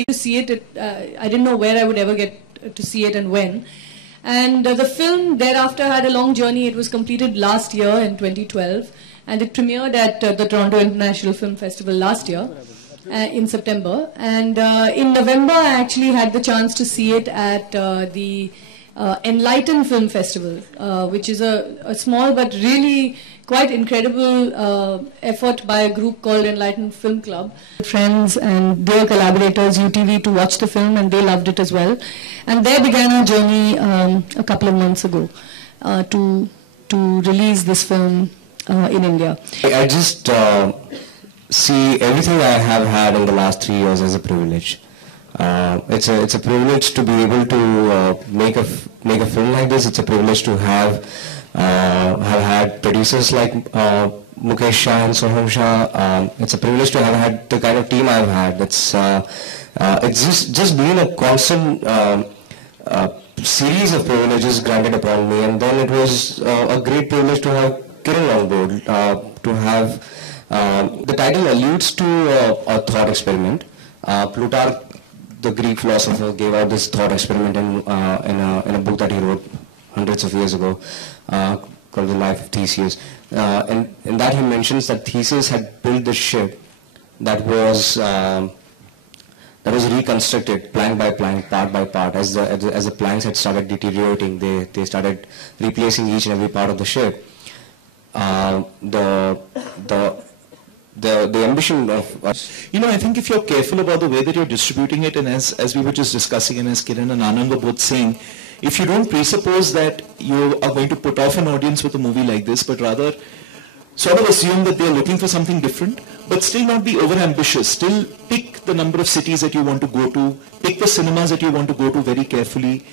To see it, I didn't know where I would ever get to see it and when. And the film thereafter had a long journey. It was completed last year in 2012, and it premiered at the Toronto International Film Festival last year in September. And in November, I actually had the chance to see it at the Enlighten Film Festival, which is a small but really quite incredible effort by a group called Enlighten Film Club. Friends and their collaborators, UTV, to watch the film, and they loved it as well. And there began our journey a couple of months ago to release this film in India. I just see everything I have had in the last 3 years as a privilege. It's a privilege to be able to make a film like this. It's a privilege to have had producers like Mukesh, Shah and Shah. It's a privilege to have had the kind of team I've had. It's just been a constant series of privileges granted upon me, and then it was a great privilege to have Kiran on board, to have the title alludes to a thought experiment. Plutarch, the Greek philosopher, gave out this thought experiment in a book that he wrote hundreds of years ago, called The Life of Theseus. And in that he mentions that Theseus had built this ship that was reconstructed plank by plank, part by part. As the planks had started deteriorating, they started replacing each and every part of the ship. The ambition of I think if you're careful about the way that you're distributing it, and as we were just discussing, and as Kiran and Anand were both saying, if you don't presuppose that you are going to put off an audience with a movie like this, but rather sort of assume that they're looking for something different, but still not be over ambitious, still pick the number of cities that you want to go to, pick the cinemas that you want to go to very carefully,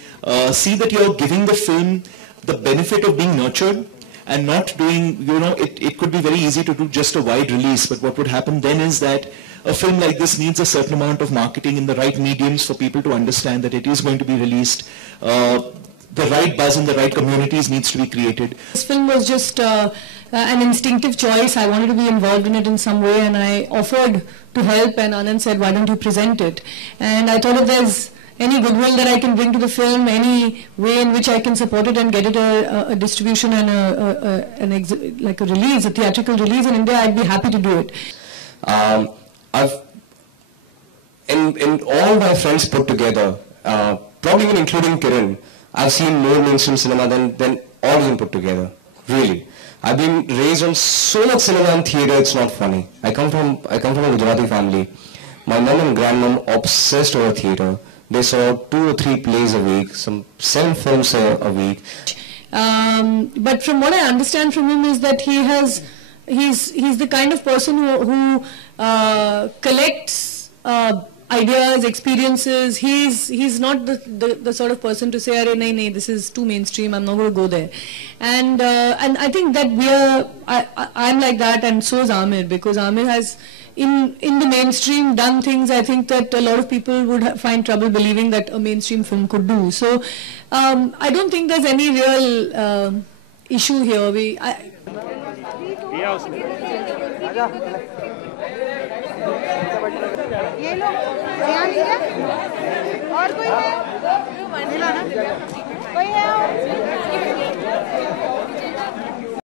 see that you're giving the film the benefit of being nurtured, and not doing, it could be very easy to do just a wide release, but what would happen then is that a film like this needs a certain amount of marketing in the right mediums for people to understand that it is going to be released. The right buzz in the right communities needs to be created. This film was just an instinctive choice. I wanted to be involved in it in some way, and I offered to help, and Anand said, why don't you present it? And I thought if there's any goodwill that I can bring to the film, any way in which I can support it and get it a distribution and like a release, a theatrical release in India, I'd be happy to do it. In all my friends put together, probably even including Kiran, I've seen more mainstream cinema than all of them put together, really. I've been raised on so much cinema and theatre, it's not funny. I come from a Gujarati family. My mom and grandmom obsessed over theatre. They saw 2 or 3 plays a week, some 7 films a week. But from what I understand from him is that he's the kind of person who collects ideas, experiences. He's not the sort of person to say, "Arey, nahi, this is too mainstream. I'm not going to go there." And I think that I'm like that, and so is Amir, because Amir has in the mainstream done things I think that a lot of people would find trouble believing that a mainstream film could do. So I don't think there's any real issue here. ये लोग यहाँ नहीं है और कोई है मिला ना कोई है